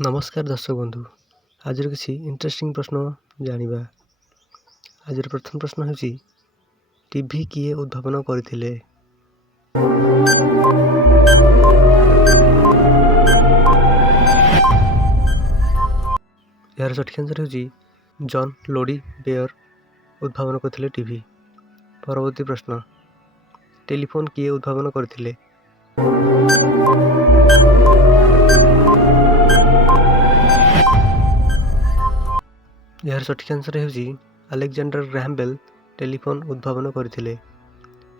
नमस्कार दर्शक बंधु आज किसी इंटरेस्टिंग प्रश्न जानिबा। आज प्रथम प्रश्न होची टीवी किए उद्भावन करथिले। यार सठिक आंसर होची जॉन लोडी बेयर उद्भावन करथिले टीवी। परवर्ती प्रश्न टेलीफोन किए उद्भावन करथिले। यार सठिक आंसर होची अलेक्जेंडर ग्राहम बेल टेलीफोन उद्भावन करथिले।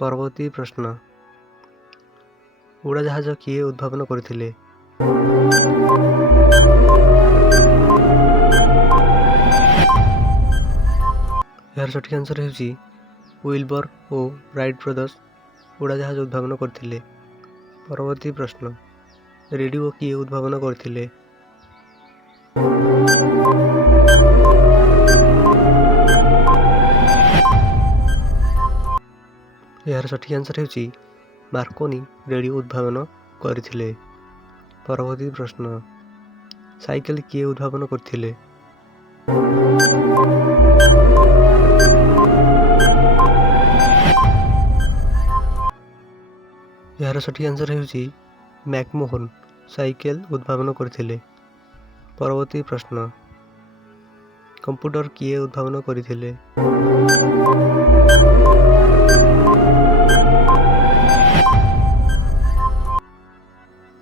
परवर्ती प्रश्न उड़ाजहाज किए उद्भावन करथिले। यार सठिक आंसर होची विल्बर ओ राइट ब्रदर्स उड़ाजहाज उद्भावन करथिले। परवर्ती प्रश्न रेडियो किए उद्भावन करथिले। यार सठिक आंसर होची मार्कोनी रेडियो उद्भावन करथिले। परवर्ती प्रश्न साइकिल किए उद्भावन करथिले। यार सठिक आंसर होची मैकमोहन साइकेल उद्भावन करथिले। परवर्ती प्रश्न कंप्यूटर किए उद्भावन करथिले।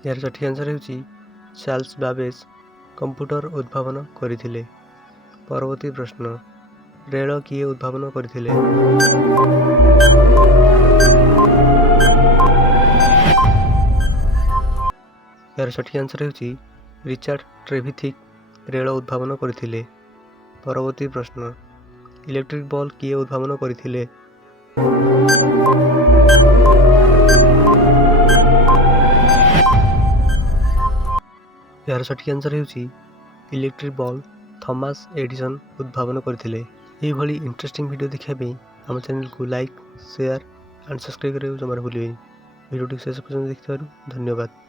यार सठिक आंसर होची चार्ल्स बाबेज कंप्यूटर उद्भावन करथिले। परवर्ती प्रश्न रेल किए उद्भावन करथिले। यार सठिक आंसर होची रिचार्ड ट्रेभिथिक रेल उद्भावन करथिले। परवर्ती प्रश्न इलेक्ट्रिक बॉल किए उद्भावन करथिले। यार सठिक आंसर होची इलेक्ट्रिक बॉल थॉमस एडिसन उद्भावन करथिले। एही भली इंटरेस्टिंग वीडियो देखिया पे हम चैनल को लाइक शेयर एंड सब्सक्राइब करियो जमार भूलिबे। वीडियो शेष पर्यंत देखिथारु धन्यवाद।